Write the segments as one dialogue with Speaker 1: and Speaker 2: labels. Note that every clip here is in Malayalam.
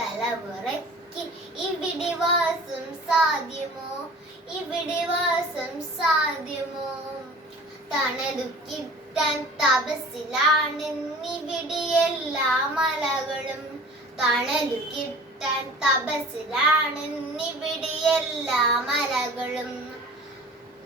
Speaker 1: തലമുറയ്ക്ക് ഇവിടെ വാസം സാധ്യമോ? ഇവിടെ വാസം സാധ്യമോ? തണലു കിട്ടാൻ തപസ്സിലാണെന്നിവിടെ എല്ലാ മലകളും തണലു കിട്ടാൻ തപസ്സിലാണെന്നിവിടെ എല്ലാ മലകളും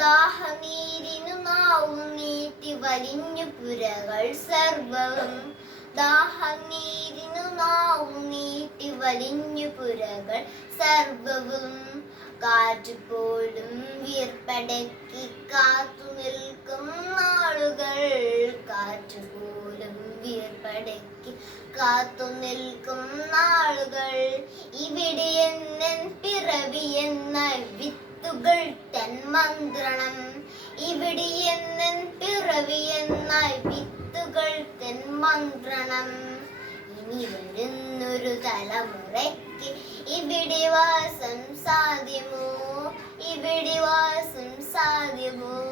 Speaker 1: ദാഹനീരിനു നാവും നീട്ടി വലിഞ്ഞു പുരകൾ സർവവും. ദാഹനീരിനു നീട്ടി വലിഞ്ഞു പുരകൾ സർവവും കാറ്റുപോലും വീർപ്പടക്കി കാത്തു നിൽക്കും നാളുകൾ. കാറ്റുപോലും വീർപ്പടക്കി കാത്തു നിൽക്കും നാളുകൾ. ഇവിടെ എന്നൻ പിറവി എന്ന വിത്തുകൾ തൻ മന്ത്രണം. ഇവിടെ എന്നൻ പിറവി എന്ന വിത്തുകൾ തൻ മന്ത്രണം. ഇനി വരുന്നൊരു തലമുറയ്ക്ക് ഇവിടെ വാസം സാധ്യമോ? ഇവിടെ വാസം സാധ്യമോ?